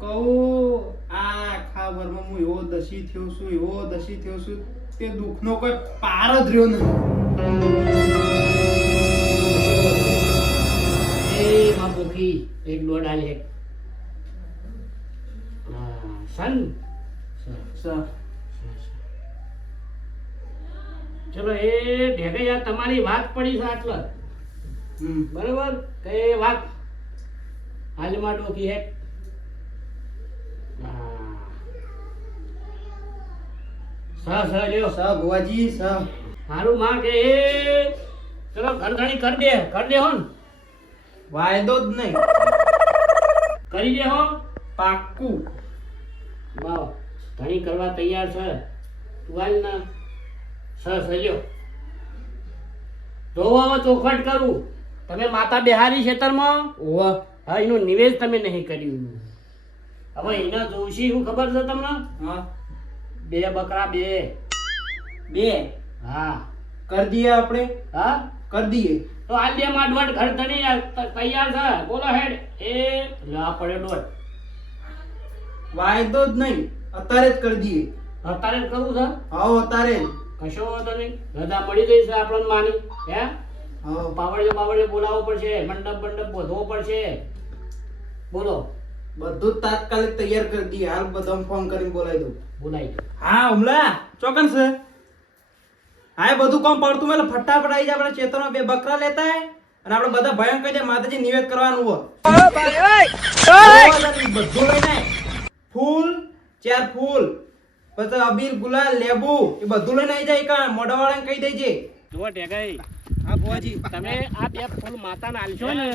કહું આ આખા વરમાં હું એવો દશી થયો છું તે દુઃખનો કોઈ પાર જ રહ્યો નહીં. એ માં ભૂખી એક દોડ આલે સન ચલો એ ઢેગૈયા તમારી વાત પડી છે આટલા બરોબર કઈ વાત હાલમાં ડોકી હે લ્યો ભુવાજી મારું માં કે એ ચલો ઘરધણી કરી દે હો ને વાયદો જ નહીં કરી દે હો પાક્કું. વાવ ઘણી કરવા તૈયાર છે તું હાલ ના લ્યો ધોવા ચોખવટ કરું તમે માતા બિહારી ખેતરમાં હા એનું નિવેદ તમે નહીં કર્યું હવે એના જોશી શું ખબર છે તમને હા 2 બકરા 2 હા કરી દઈએ આપણે. હા કરી દઈએ તો આ 2 માં ઘર ધણી તૈયાર છે બોલો હેડ એ લા પડે દોઢ વાયદો જ નહીં અત્યારે જ કરી દઈએ. અત્યારે જ કરવું છે હા અત્યારે જ. કશો વાંધો નહીં રજા મળી ગઈ છે આપણને માની હે હા પાવડિયો બોલાવવો પડશે મંડપ બોધવો પડશે બોલો બધું જ તાત્કાલિક તૈયાર કરી દઈએ. હાલ બધા ફોન કરીને બોલાવી દઉં. બોલાવી દો હા હુમલા ચોકન છે. હા એ બધું કામ પડતું મેલે ફટાફટ આવી જાય. આપણે ચેતનમાં 2 બકરા લેતા હે અને આપણે બધા ભયંકર કહી દે માતાજી નિવેદ કરવાનું હોય. બધું લઈને ફૂલ 4 ફૂલ પછી અબીર ગુલાલ લેબુ એ બધું લઈને આવી જાય. કા મોઢા વાળાને કહી દેજે. જુઓ ટેગાઈ હા ભુવાજી તમે આ 2 ફૂલ માતાને આલશો ને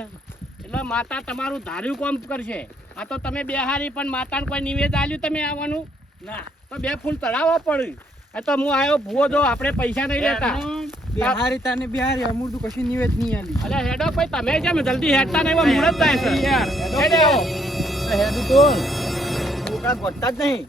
એટલે માતા તમારું ધાર્યું કામ કરશે. આ તો તમે બેહારી પણ માતાને કોઈ નિવેદ આલ્યું તમે આવવાનું ના તો 2 ફૂલ ચડાવવા પડ્યું. આ તો હું આવ્યો ભૂવો જો આપણે પૈસા નહીં લેતા બિહારી તાને બિહારી અમૂર્તું કશું નિવેદ નહીં આલી. અલે હેડો ભાઈ તમે જેમ જલ્દી હેડતા નહીં મુહૂર્ત થાય છે યાર હેડે આવો હેડું તો બોકા ગોટતા જ નહીં.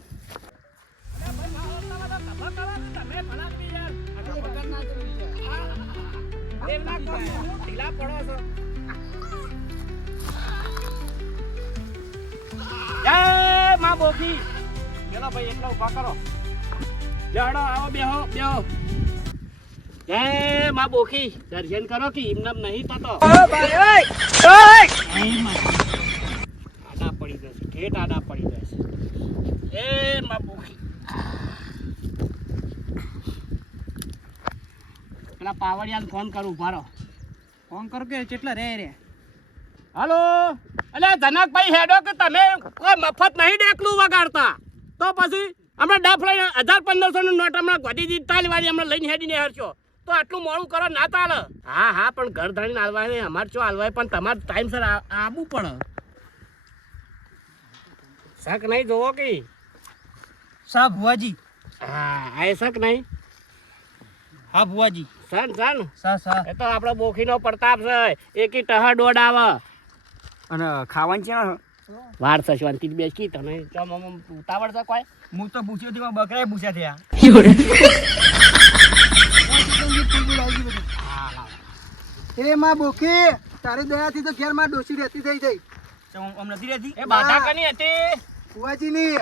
જય માં બોખી ચલો ભાઈ એટલા ઉભા કરો લેડો આવો બેહો જય માં બોખી દર્શન કરો કે એમનામ નહીં થતો આડા પડી જશે ઠેઠ આડા પડી જશે એ માં બોખી પેલા પાવડિયાને ફોન કરું ભારો ફોન કર કે કેટલા રે હાલો અલે જનકભાઈ હેડો કે તમે કોઈ મફત નહીં ડેકલું વગાડતા તો પછી હમણાં ડફ લઈને 1500 નું નોટ હમણાં ગોદી તાલી હમણાં લઈને હેડીને હેરશો તો આટલું મોડું કરો ના ચાલે. હા પણ ઘર ધણીને હાલવાય નહીં અમારે શું હાલવાય પણ તમારે ટાઈમસર આવવું પડે. શક નહીં જોવો કે સા ભુવાજી. હા આ શક નહીં હા ભુવાજી સન સા એ તો આપણો બોખીનો પ્રતાપ છે એકી ટહા દોડ આવે અને ખાવાનું છે ને વાર સશવાંતિ બેસી તમે ઉતાવળ છે કોઈ હું તો પૂછ્યો હતી બકરાએ પૂછ્યા થયા. એ માં બોખી તારી દયાથી તો ઘેર માં ડોસી રહેતી થઈ જઈ. આમ નથી રહેતી એ બાધા કની હતી ભુવાજી ની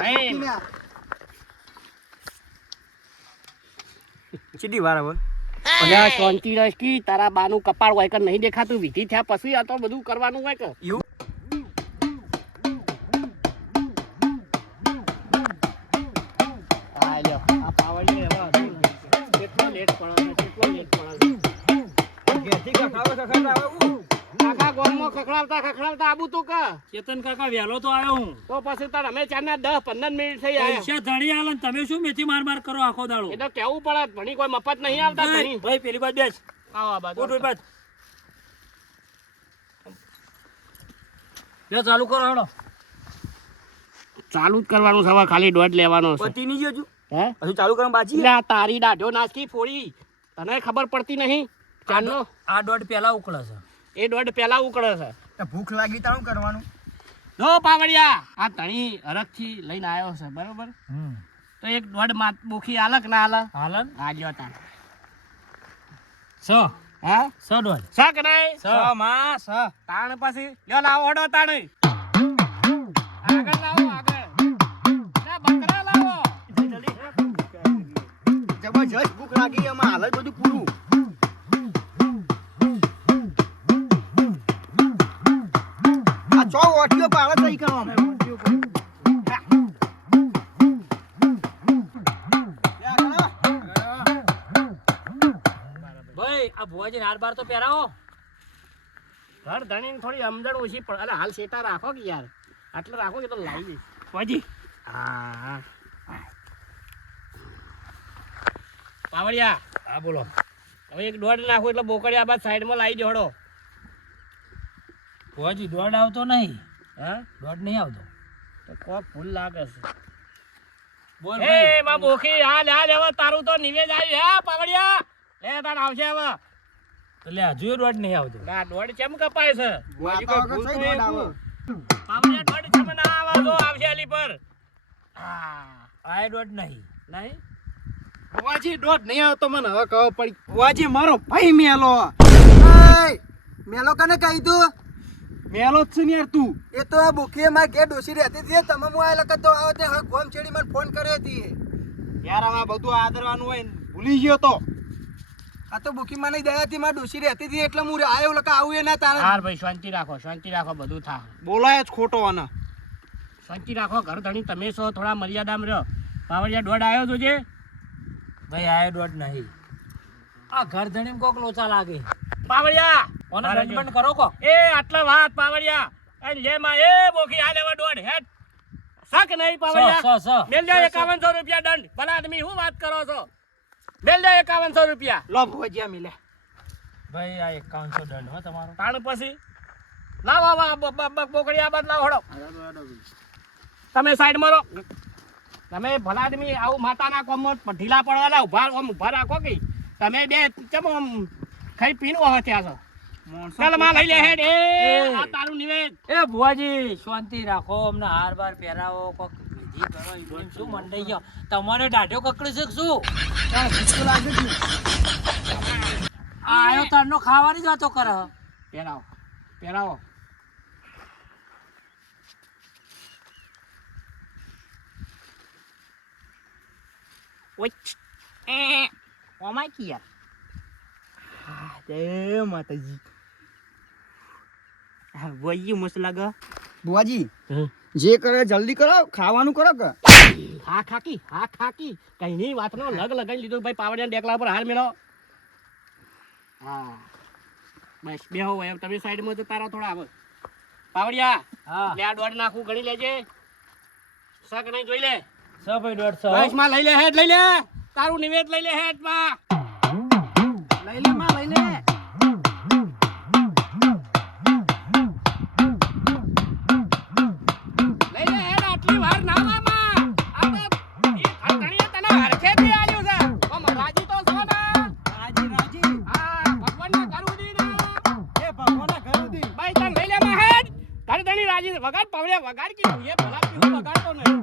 સીધી વાર હવે બધા શાંતિ રસ કી તારા બાનું કપાળ હોય કે નહીં દેખાતું વિધિ થયા પછી આ તો બધું કરવાનું હોય કે એવું આ લ્યો આ પાવડી હવે કેટલો લેટ પડે ઘેરથી ખખડાવતા આવું આખા ગામમાં ખખડાવતા આબુ તું કે ચેતન કાકા વહેલો તો આવ્યો હું તો પછી તાર અમે ચારના 10-15 મિનિટ થઈ આયા પૈસા ધણી આલે ને તમે શું મેથી માર કરો આખો દાડો એ તો કેવું પડે ભણી કોઈ મફત નહીં આવતા ધણી ભાઈ પેલી બાદ બેસ આવો આ બાજુ ઉઠ બાદ બે ચાલુ કરો હેડો ચાલુ જ કરવાનું છે હવે ખાલી દોઢ લેવાનો છે પતિ નહીં જોજો હે હજુ ચાલુ કરવા બાજી એટલે આ તારી દાઢો નાખી ફોડી તને ખબર પડતી નહીં ચાંદનો આ દોઢ પેલા ઉકળે છે એ દોઢ પેલા ઉકળે છે તો ભૂખ લાગી તારું કરવાનું. જો પાવડિયા આ ધણી હરખથી લઈને આવ્યો છે બરોબર તો એક દોઢ માં બોખી આલક ના આલે હાલન આ લ્યો તાર છ હા છ દોઢ શક નહીં છ માં છ તાણ પછી લ્યો લાવો હડો તાણ આગળ લાવો આગળ લાગી એમાં હાલ જ બધું પૂરું. આ ચો ઓઠિયો પાડે સહી કરવામાં. ભાઈ આ ભુવાજી હાર બાર તો પહેરાવો. ઘર ધણીને થોડી સમજણ ઓછી પડે. અરે હાલ શેટા રાખો કે યાર, આટલે રાખો કે તો લાવી દઈશ. ભુવાજી હા પાવડિયા, હા બોલો. હવે એક દોઢ નાખો એટલે બોકડિયા બાદ સાઈડમાં લાવી દેડો. ભુવાજી દોડ આવતો નહીં. હા દોડ નહીં આવતો. તો કોક ભૂલ લાગે છે. બોલ એ માં બોખી હાલ હાલ હવે તારું તો નિવેદ આવ્યું હે પાવડિયા. લે તાર આવશે હવે. તો લે હજુ દોડ નહીં આવતો. ના દોઢ ચેમ કપાય છે? વાતા વગર સહી દોડ આવે. પાવડિયા દોઢ ચેમ ના આવે તો આવશે અલી પર. આ દોડ નહીં. નહીં વાજી દોઢ નહીં આવતો મને હવે ખબર પડી. વાજી મારો ભાઈ મેલો. મેલો કને કહી તું? મેલો જ છે ને યાર તું. એ તો આ બોખીએ માં કે ડોસી રહેતી હતી તમે હું આયેલા કતો આવો તે હવે ગોમ છેડી મને ફોન કર્યો હતી યાર. હવે બધું આદરવાનું હોય ને ભૂલી ગયો તો. આ તો બોખી માં નહીં દયાથી માં ડોસી રહેતી હતી એટલે હું આયો લકા આવું એ ના તારે. હાર ભાઈ શાંતિ રાખો બધું થા. બોલાય જ ખોટો આના. શાંતિ રાખો ઘર ધણી તમે છો, થોડા મર્યાદામાં રહો. પાવડિયા દોઢ આવ્યો જોજે. ભાઈ આ દોડ નહીં. આ ઘર ધણીમાં કોક લોચા લાગે. પાવડિયા ઓને દંડ બંધ કરો કો. એ આટલા વાત પાવડિયા. એ લે માં એ બોખી આ લેવા દોઢ હેડ. શક નહીં પાવડિયા. સ મેલ દે 5100 રૂપિયા દંડ. ભલા આદમી શું વાત કરો છો? મેલ દે 5100 રૂપિયા. લો ભોજિયા મિલે. ભાઈ આ 5100 દંડ હો તમારો. તાણ પછી લાવો બોકડિયા બાદ લાવો હડો. તમે સાઈડમાં રહો. તમે ભલા આદમી આવું માતાના કોમમાં ઢીલા પડવાના ઉભા રાખો કે તમે બે ચમ આમ ખાઈ પીને ઓહ થયા છો. ચાલ માં લઈ લે હેડ. એ આ તારું નિવેદ. એ ભુવાજી શાંતિ રાખો. અમને હાર બાર પહેરાવો કોક વિધિ કરો. એમ શું મંડાઈ ગયો તમારે દાઢો કકડી છે શું? આયો તારનો ખાવાની જ વાતો કરે. પહેરાવો. ઓમાય કી યાર. જય માતાજી. વઈ મસ્ત લાગે. બુઆજી જે કરે જલ્દી કરો, ખાવાનું કરો કે. હા ખાકી કઈ ની વાતનો લગ લગાઈ લીધો ભાઈ. પાવડિયા ડેકલા પર હાર મેળો. હા બસ બેહો એમ તમે સાઈડમાં તો તારા થોડા આવે. પાવડિયા હા લે આ દોડ નાખું ગણી લેજે. શક નહીં જોઈ લે. સ ભાઈ 150. બસ માં લઈ લે હેડ. તારું નિવેદ લઈ લે હેડ માં. લઈ લે માં લઈ લે. લઈ લે હેડ. આટલી વાર ના માં આ તો આ ધણીએ તને હરખેથી આલ્યું છે. ઓમ રાજી તો છો ને? રાજી. હા ભગવાનના ઘર ઉધી ને. એ ભગવાનના ઘર ઉધી. ભાઈ તને લઈ લે માં હેડ. ઘર ધણી રાજી વગાડ પાવડિયા વગાડ કીધું. એ ભલા કીધું વગાડતો નહીં.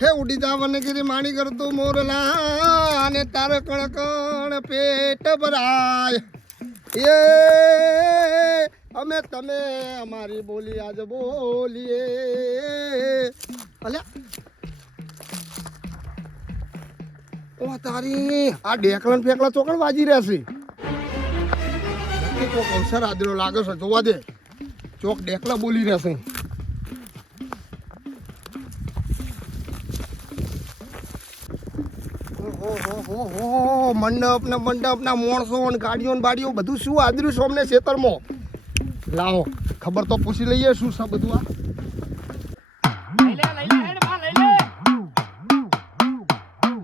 હે ઉડી જા વનગીરી માણી કરતો મોરલા અને તાર કણ કણ પેટ ભરાય. એ અમે તમે અમારી બોલી આજ બોલીએ. અલ્યા ઓ તારી આ ડેકલન ફેકલા ચોકડ વાજી રહેશે. ચોક અવસર આદરો લાગે છે જોવા દે. ચોક ડેકલા બોલી રહેશે. મંડપ ને માણસો ને ગાડીઓ ને બાડીઓ બધું શું આદર્યું છે અમને ખેતરમાં. લાવો ખબર તો પૂછી લઈએ શું છે બધું. લઈ લે હેડ માં લઈ લે.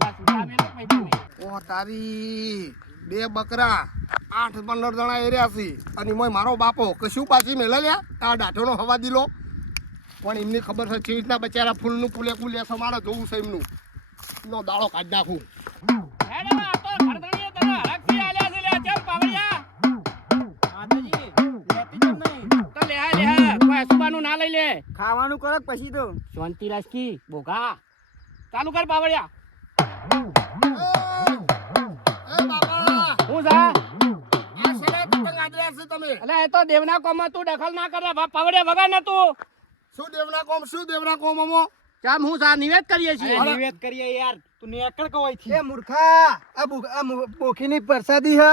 બસ ઉઠા મેલો પૈસા નહીં. ઓ તારી 2 બકરા 8-15 જણા એર્યા છે અને મોય મારો બાપો કશું પાછી મેલા લ્યા આ દાઢોનો હવા દીલો. પણ એમની ખબર છે કેવી રીતના બચારા ફૂલનું ફૂલે ફૂલે છે. મારે જોવું છે એમનું નો દાડો કાઢી નાખું. હેડ આ તો ઘર ધણીએ તને હરખથી આલ્યા છે. લે ચલ પાવડિયા. માતાજી લેતી જ નહીં. તો લે કોઈ સુબાનું ના લઈ લે. ખાવાનું કરો પછી તો. શાંતિ રાખી બોગા. ચાલુ કર પાવડિયા. એ બાપા હું જા. આ શેના પતંગ આદર્યા છે તમે? અલે એ તો દેવના કોમમાં તું દખલ ના કરે. પાવડિયા વગર ન તું. શું દેવના કોમ અમો? ચામ હું સા નિવેદ કરીએ છીએ નિવેદ કરીએ યાર તું નેકળ કવાયથી એ મૂર્ખા આ બોખીની પ્રસાદી હ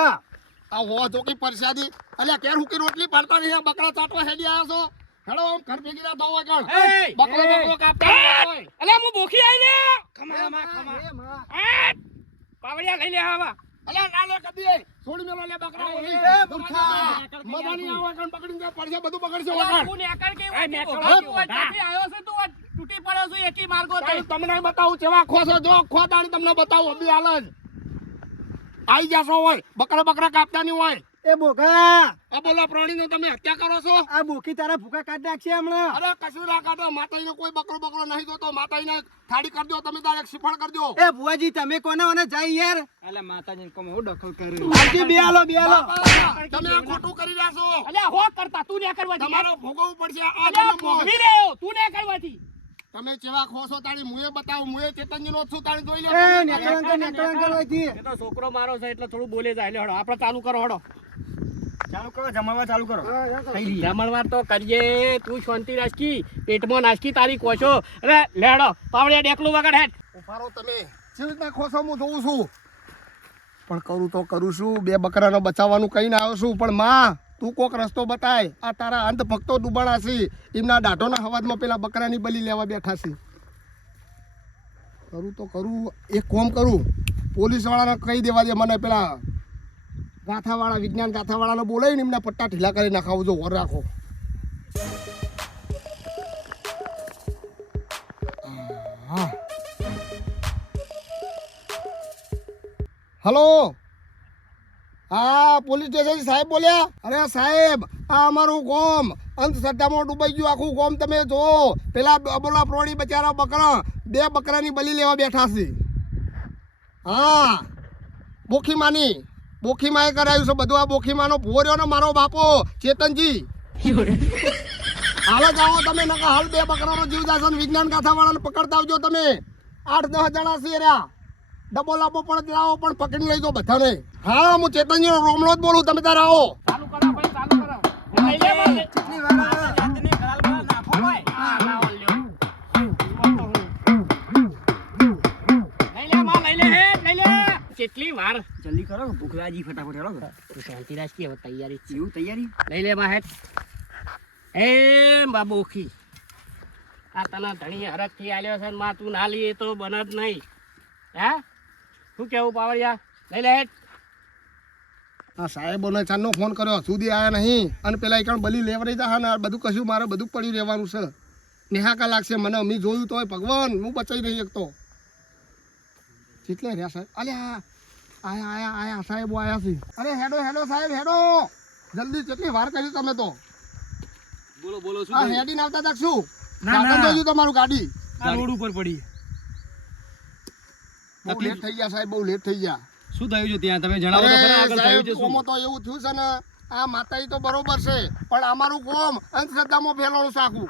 આ હો જો કે પરસાદી અલ્યા કેર હુકી રોટલી પાડતા નહીં બકરા ચાટવા હેડી આવ્યો છો હેડો આમ ઘર ભેગી ના થાવ કણ એ, બકરો કાપતા હોય અલ્યા હું ભૂખી આવી ને ખમા પાવડિયા લઈ લે આવા અલ્યા ના લે કદી છોડી મેલો લે બકરા એ મૂર્ખા મજાની આવા કણ પકડીને પડશે બધું પકડશે અલ્યા, વગર તું નેકળ કે એ, નેકળ તું ક્યાંથી આવ્યો છે તું આ તૂટી પડ્યો છું એકી માર્ગો થઈ તમને બતાવું કેવા ખોસો જો ખોદાણી તમને બતાવું અભી હાલ જ આઈ જાશો હોય બકરા કાપતા નહીં હોય એ બોગા આ બોલા પ્રાણીનો તમે હત્યા કરો છો આ બોકી તારા ભૂકા કાઢ નાખશે હમણાં અરે કશું ના કાઢો માતાજીને કોઈ બકરો નહીં જોતો માતાજીને થાળી કરી દો તમે તારે શ્રીફળ કરી દો એ ભુવાજી તમે કોને ઓને જાય યાર એટલે માતાજીને કહું હું દખલ કર્યું આજે બે આલો તમે આ ખોટું કરી રહ્યા છો અલ્યા હો કરતા તું ને કરવાથી તમારે ભોગવવું પડશે આ અલ્યા જન્મમાં. ભોગવી રહ્યો તું ને કરવાથી તમે જેવા ખોસો તારી મુએ બતાવો મુએ ચેતનજી નો છું તારી જોઈ એ લે નેકળંકર હોયથી એ તો છોકરો મારો છે એટલે થોડું બોલે જાય એટલે હડો આપણે ચાલુ કરો હડો ચાલુ કરો જમાવા ચાલુ કરો જમણવાર તો કરીએ તું શાંતિ રાખી પેટમાં નાખી તારી કોશો અરે લેડો પાવડિયા ડેકલું વગર હેડ ઉભારો તમે જેવી રીતના ખોસો હું જોઉં છું પણ કરું તો કરું છું બે બકરાને બચાવવાનું કહીને આવ્યો છું પણ માં તું કોક રસ્તો બતાય આ તારા અંત ભક્તો ડૂબાણા છે એમના દાઢોના હવાજમાં પેલા બકરાની બલી લેવા બેઠા છે કરું તો કરું એક કોમ કરું પોલીસ વાળાને કહી દેવા દે મને પેલા ગાથાવાળા વિજ્ઞાન ગાથાવાળાને બોલાવીને એમના પટ્ટા ઢીલા કરી નાખાવું જો વર રાખો હા હલો હા પોલીસ સ્ટેશન સાહેબ બોલ્યા અરે સાહેબ આ અમારું ગોમ અંધશ્રદ્ધામાં ડૂબાઈ ગયું આખું ગોમ તમે જો પેલા અબોલા પ્રાણી બચારા બકરા બે બકરાની બલી લેવા બેઠા છે હા બોખીમાએ કરાયું છે બધું આ બોખીમાનો ભૂવો રહ્યો ને મારો બાપો ચેતનજી હાલ જ આવો તમે નકા હાલ બે બકરાનો જીવ જાશે ને વિજ્ઞાન ગાથાવાળાને પકડતા આવજો તમે 8-10 જણા છે રહ્યા ડબો લાપો પણ લાવો પણ પકડી લઈ જો બધાને હા હું ચેતનજી નો રોમલો જ બોલું તમે તારે આવો ચાલુ કરો ભાઈ ચાલુ કરો લઈ લે મને કેટલી વાર જાતને ગળામાં નાખો ભાઈ આ લાવો લ્યો લઈ લે માં લઈ લે હે લઈ લે કેટલી વાર જલ્દી કરો ભૂખ લાગી ફટાફટ હેડો તું શાંતિ રાખી હવે તૈયારી એવું તૈયારી લઈ લે માં હેડ એ બાબુખી આ તને ધણી હરખથી આલ્યો છે ને માં તું ના લઈએ તો બન જ નહીં હે શું કેવું પાવડિયા લઈ લે હેડ હા સાહેબોને ચાંદનો ફોન કર્યો સુધી આવ્યા નહીં અને પેલા એકણ બલી લેવરાઈ જા ને બધું કશું મારે બધું પડ્યું રહેવાનું છે નિહાકા લાગશે મને અમી જોયું તો ભગવાન હું બચાઈ રહી શકતો કેટલે રહ્યા સાહેબ અલ્યા આયા સાહેબો આયા છે અરે હેડો સાહેબ હેડો જલ્દી કેટલી વાર કરી તમે તો બોલો આ હેડીને આવતા તક શું સાધન જોયું તમારું ગાડી આ રોડ ઉપર પડી બહુ લેટ થઈ ગયા સાહેબ બહુ લેટ થઈ ગયા શું થયું છે ત્યાં તમે જણાવો તો ખરા આગળ થયું છે શું કોમો તો એવું થયું છે ને આ માતાજી તો બરોબર છે પણ અમારું કોમ અંધશ્રદ્ધામાં ફેલાણું સાખું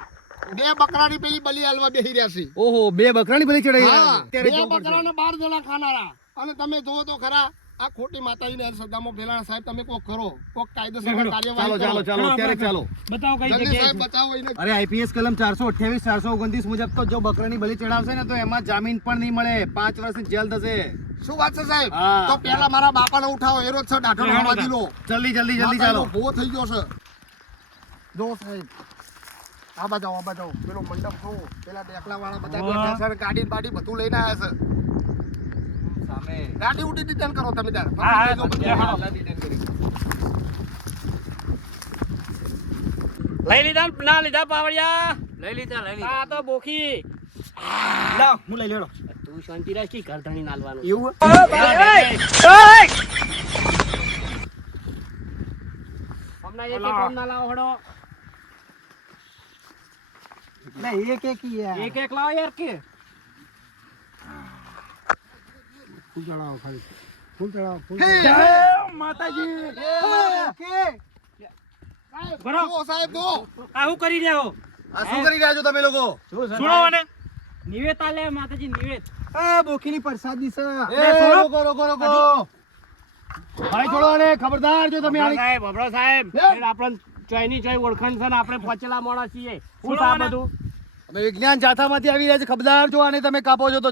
બે બકરાની પેલી બલી હાલવા બેસી રહ્યા છે ઓહો બે બકરાની બલી ચડાઈ હા, બે બકરાને 12 જણા ખાનારા અને તમે જોવો તો ખરા આ ખોટી માતાજીને અંધશ્રદ્ધામાં ફેલાણા સાહેબ તમે કોક કરો કોક કાયદેસર કાર્યવાહી કરો અત્યારે ચાલો બતાવો કઈ જલ્દી જગ્યાએ સાહેબ બચાવો એને અરે આઈપીએસ કલમ 428 429 મુજબ તો જો બકરાની બલી ચડાવશે ને તો એમાં જામીન પણ નહીં મળે 5 વર્ષની જેલ થશે શું વાત છે સાહેબ હા. તો પેલા મારા બાપાને ઉઠાવો એરો જ છે ડાઢો હવા દીલો જલ્દી ચાલો માતાનો ભૂવો થઈ ગયો છે જો સાહેબ આ બાજુ પેલો મંડપ જો પેલા ડેકલા વાળા બધા બેઠા છે ગાડી ને બાડી બધું લઈને આવ્યા છે સામે ગાડી ઉડી ડિટેન કરો તમે તાર લઈ લીધા ને ના લીધા પાવડિયા લઈ લીધા આ તો બોખી લાવ હું લઈ લેડો તું શાંતિ રાખી ઘર ધણી નાલવાનું એવું હમણાં એક એક ના લાવો હડો એક એક લાવો યાર કે ફૂલ ચડાવો ખાલી ફૂલ ચડાવો ફૂલ બરો સાહેબ જો આ શું કરી રહ્યા હો આ શું કરી રહ્યા છો તમે લોકો સુનો મને નિવેદ આલે માતાજી નિવેદ આ બોખીની પ્રસાદી છે એ રોકો ભાઈ છોડો ને ખબરદાર જો તમે આની સાહેબ આપણને ચોયની ચોય ઓળખાણ છે ને આપણે પહોંચેલા મોડા છીએ શું સુનો છે આ મને. બધું અમે વિજ્ઞાન જાથામાંથી આવી રહ્યા છે. ખબરદાર જો આને તમે કાપો છો તો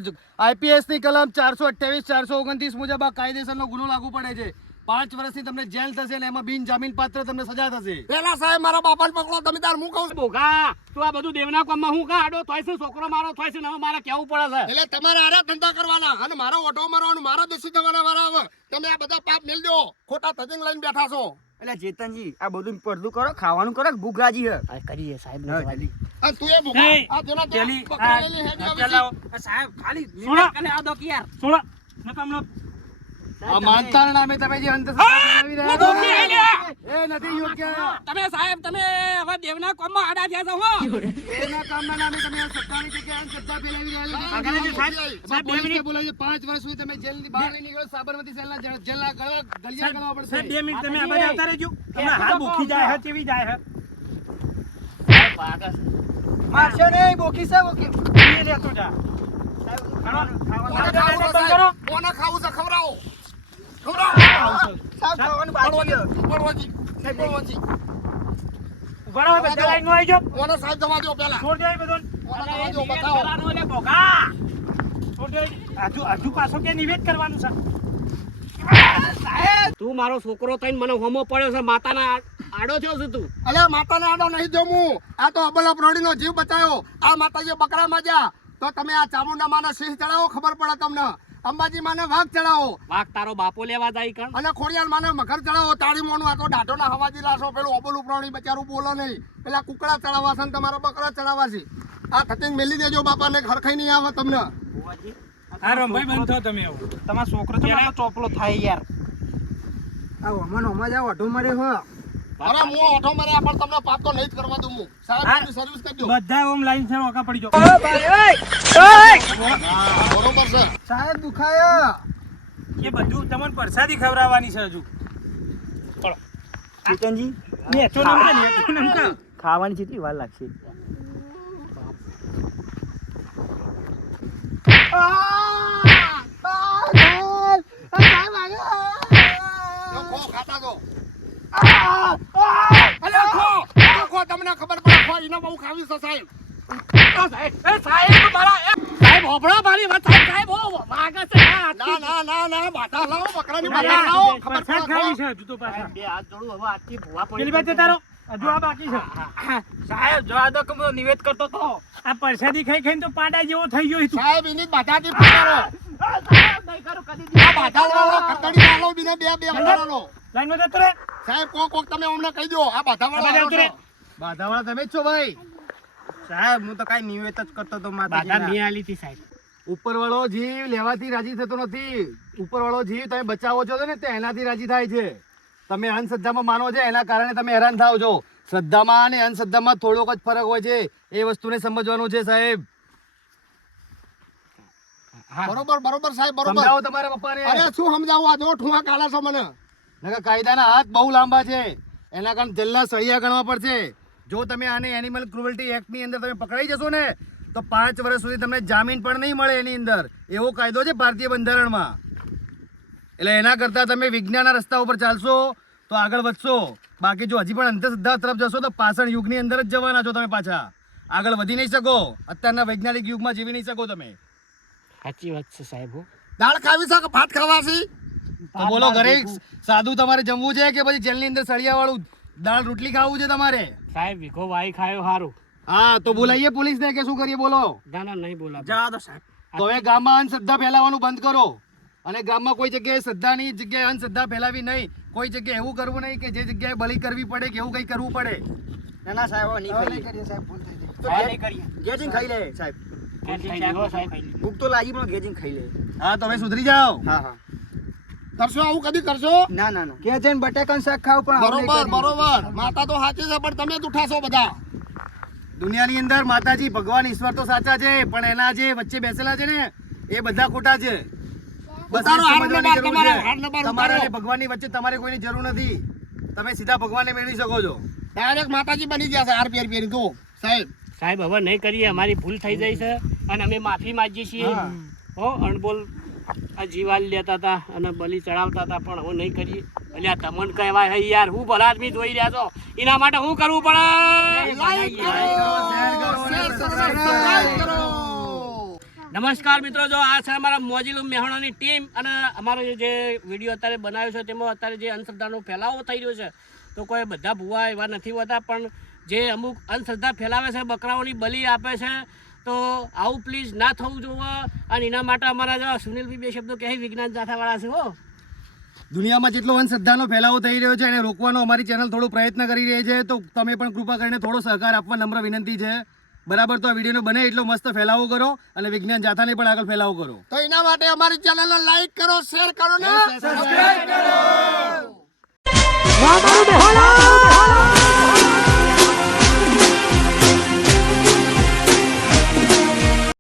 IPS ની કલમ 428 429 મુજબ આ કાયદેસરનો ગુનો લાગુ પડે છે. 5 વર્ષની તમને જેલ થશે અને એમાં બિનજામીન પાત્ર તમને સજા થશે. પેલા સાહેબ મારા બાપાને પકડો તમે તાર હું કહું છું. બોગા તું આ બધું દેવના કામમાં હું કા આડો થાય છે, છોકરો મારો થાય છે ને હવે મારે કેવું પડે છે. એટલે તમારે આરા ધંધા કરવાના અને મારો ઓટો મારવાનો, મારા દેશી થવાના વાળા આવે. તમે આ બધા પાપ મેલ દો, ખોટા તજિંગ લઈને બેઠા છો. એટલે ચેતનજી આ બધું પડતું કરો, ખાવાનું કરો, ભૂખ લાગી છે. આ કરીએ સાહેબ જલ્દી. અને તું એ ભૂખા નહીં. આ જેના ત્યાં પેલી પકડેલી હેડી આવે છે. સાહેબ ખાલી સુનો. નિવેદ કરીને આ દો કે યાર સોળા નકામનો આ માનતાના નામે તમે જે અંધશ્રદ્ધા ફેલાવી રહ્યા છો, એ નથી યોગ્ય. તમે સાહેબ તમે હવે દેવના કામમાં આડા થયા છો હો. એના કામના નામે તમે આ સત્તાની જગ્યાએ અંધશ્રદ્ધા ફેલાવી રહ્યા છો. આગળ જે સાહેબ એમાં પોલીસને બોલાવીને 5 વર્ષ સુધી તમે જેલની બહાર નહીં નીકળો. સાબરમતી જેલના ગળિયા કરવા પડશે. સાહેબ 2 મિનિટ તમે આ બાજુ આવતા રહેજો. હમણાં હાથ બોખી જાય હે, કેવી જાય હે. મારશો નહીં, બોકી છે બોકી. એ લેતો જા કોને ખાવું છે સાહેબ? કોને ખાવું છે ખવડાવો. ખવડાવો. સાહેબ ખાવાનું બાકી છે. પડવાજી, પડવાજી. ઉભા રહો, બધા લાઈનમાં આવી જાઓ. કોને સાહેબ જવા દો પેલા. છોડ દો એ બધું. કોને જવા દો નિવેદ બતાવો. કરવાનું એટલે બોગા. છોડ દો એ. હજુ પાછો કે નિવેદ કરવાનું છે. તું મારો છોકરો થઈને મને હોમો પડ્યો છે, માતાના આડો થયો છે તું. અલ્યા માતાને આડો નહીં જમું. આ તો અબલા પ્રાણીનો જીવ બચાયો. આ માતાજી બકરા માજ્યા તો તમે આ ચામુંડા માને સિંહ ચડાવો, ખબર પડે તમને. અંબાજી માને વાઘ ચડાવો વાઘ તારો બાપો લેવા જાય કણ. અને ખોડિયાર માને મગર ચડાવો. તાળી મોનું આ તો દાઢોના હવાજી લાશો. પેલું અબલું પ્રાણી બચારું બોલો નહીં. પેલા કુકડા ચડાવવા છે ને તમારા બકરા ચડાવવા છે. આ થતી મેલી દેજો બાપાને, હરખાઈ નહીં આવે તમને. હા રમભાઈ બંધ થો તમે હવે. તમારો છોકરો તો મારો ચોપલો થાય યાર. આ ઓમાનો ઓમાં જાવ અઢો મારે હો. અરે હું ઓઠો માર્યા પણ તમને પાપ તો નહીં જ કરવા દઉં હું. સાહેબ સર્વિસ કરી દો. બધા ઓમ લાઈન છે ઓકા પડી જાઓ. બરોબર છે. સાહેબ દુખાયા. એ બધું તમને પ્રસાદી ખવડાવવાની છે હજુ. ચેતનજી નેચો નમકા નેચો નમકા. ખાવાની કેટલી વાર લાગશે? જો ખો, ખાતા જો. અલ્યા ખો, ખો, તમને ખબર પડે ખો. એને બહુ ખાવી છે સાહેબ. સાહેબ મારા સાહેબ હોભળો મારી વાત. સાહેબ હો વાગે છે આ ના ના ના ના બાટા લાવો, બકરાની અરે, બાટા લાવો. ખબર પ્રસાદ પડે ખાવી ખો. છે હજુ તો પાછા. બે હાથ જોડું હવે આજથી ભૂવા પેલી પડી બાજુ તારો હજુ આ બાકી છે. સાહેબ જો આ તો કમ નિવેદ કરતો તો આ પ્રસાદી ખાઈ ખાઈને તો પાડા જેવો થઈ ગયો તું. સાહેબ એની બાટાથી પૂછારો. આ બાટા લાવો, કતડી લાવો, બીને બે બાટા લાવો. લાઈનમાં જતો રે. સાહેબ કોક અમને અમને કહી દો. આ બાટા આ બાજુ આવતો રે. વાળા બાધાવાળા તમે જ છો ભાઈ. સાહેબ હું તો કાઈ નિવેદ જ કરતો તો બાધા મેં આલી હતી સાહેબ. ઉપરવાળો જીવ લેવાથી રાજી થતો નથી. ઉપરવાળો જીવ તમે બચાવો છો ને તે એનાથી રાજી થાય છે. તમે અંધશ્રદ્ધામાં માનો છો એના કારણે તમે હેરાન થાવ છો. શ્રદ્ધામાં અને અંધશ્રદ્ધામાં થોડોક જ ફરક હોય છે. એ વસ્તુને સમજવાનું છે સાહેબ. બરોબર બરોબર સાહેબ બરોબર. સમજાવો તમારા પપ્પાને. અરે શું સમજાવું? આ જો ઠુવા કાલે છો મને. નકર કાયદાના હાથ બહુ લાંબા છે. એના કારણે જેલના સળિયા ગણવા પડશે. જો તમે આને એનિમલ ક્રુઅલ્ટી એક્ટની અંદર તમે પકડાઈ જશો ને તો 5 વર્ષ સુધી તમને જામીન પણ નહીં મળે એની અંદર. એવો કાયદો છે ભારતીય બંધારણમાં. એટલે એના કરતાં તમે વિજ્ઞાનના રસ્તા ઉપર ચાલશો તો આગળ વધશો. બાકી જો હજી પણ અંધશ્રદ્ધા તરફ જશો તો પાષાણ યુગની અંદર જ જવાના છો તમે પાછા. આગળ વધી નહીં શકો. અત્યારના વૈજ્ઞાનિક યુગમાં જીવી નહીં શકો તમે. સાચી વાત છે સાહેબ હો. દાળ ખાવી છે કે ભાત ખાવા છે? તો બોલો ઘરે સાદું તમારે જમવું છે કે પછી જેલની અંદર સળિયાવાળું દાળ રોટલી ખાવું છે તમારે? સાહેબ વિખો વાઈ ખાયો હારું. હા તો બોલાઈએ પોલીસને કે શું કરીએ બોલો. ના ના નહીં બોલા. જા દો સાહેબ. તો હવે ગામમાં અંધશ્રદ્ધા ફેલાવાનું બંધ કરો. અને ગામમાં કોઈ જગ્યાએ શ્રદ્ધાની જગ્યાએ અંધશ્રદ્ધા ફેલાવી નહીં. કોઈ જગ્યાએ એવું કરવું નહીં કે જે જગ્યાએ બલિ કરવી પડે કે એવું કંઈ કરવું પડે. ના ના સાહેબ હવે નહીં કરીએ સાહેબ. નહીં કરીએ. ગેજિંગ ખાઈ લે સાહેબ. સાહેબ ભૂખ તો લાગી પણ ગેજિંગ ખાઈ લે. હા તો હવે સુધરી જાઓ. હા હા. કરશો આવું કદી કરશો? ના ના ના. કે છે બટેકાનું શાક ખાવ પણ બરોબર બરોબર. માતા તો સાચી છે પણ તમે જ ઉઠાશો બધા. દુનિયાની અંદર માતાજી ભગવાન ઈશ્વર તો સાચા છે પણ એના જે વચ્ચે બેસેલા છે ને એ બધા ખોટા છે. બસ ઉતારો એ હાથ સમજવાની નંબર, જરૂર તમારો છે. હાથ નંબર તમારે ઉતારો. અને ભગવાનની વચ્ચે તમારે કોઈની જરૂર નથી. તમે સીધા ભગવાનને મેળવી શકો છો. ડાયરેક્ટ માતાજી બની ગયા છે હાર પેર પેરી તો સાહેબ. સાહેબ હવે નહીં કરીએ. અમારી ભૂલ થઈ જાય છે અને અમે માફી માંગીએ છીએ. હો અણબોલ આ જીવાલ લેતા હતા અને બલિ ચડાવતા હતા પણ હવે નહીં કરીએ. એટલે આ તમને કહેવાય હે યાર હું ભલા આદમી જોઈ રહ્યા છો એના માટે શું કરવું પડે? લાઈક કરો, શેર કરો, સબસ્ક્રાઇબ કરો. નમસ્કાર મિત્રો, જો આ છે અમારા મોજીલું મેહોણાની ટીમ અને અમારો જે વિડીયો અત્યારે બનાવ્યો છે તેમાં અત્યારે જે અંધશ્રદ્ધાનો ફેલાવો થઈ રહ્યો છે તો કોઈ બધા ભૂવા એવા નથી હોતા, પણ જે અમુક અંધશ્રદ્ધા ફેલાવે છે, બકરાઓની બલી આપે છે, તો આવું પ્લીઝ ના થવું જોઈએ. અને એના માટે અમારા જો સુનિલભાઈ બે શબ્દો કહે, વિજ્ઞાન જાથાવાળા છે. દુનિયામાં જેટલો અંધશ્રદ્ધાનો ફેલાવો થઈ રહ્યો છે એને રોકવાનો અમારી ચેનલ થોડો પ્રયત્ન કરી રહી છે, તો તમે પણ કૃપા કરીને થોડો સહકાર આપવા નમ્ર વિનંતી છે. બરાબર? તો આ વિડીયોનો બને એટલો મસ્ત ફેલાવો કરો અને વિજ્ઞાન જાથાને પણ આગળ ફેલાવો કરો. તો એના માટે અમારી ચેનલને લાઈક કરો, શેર કરો ને સબસ્ક્રાઇબ કરો.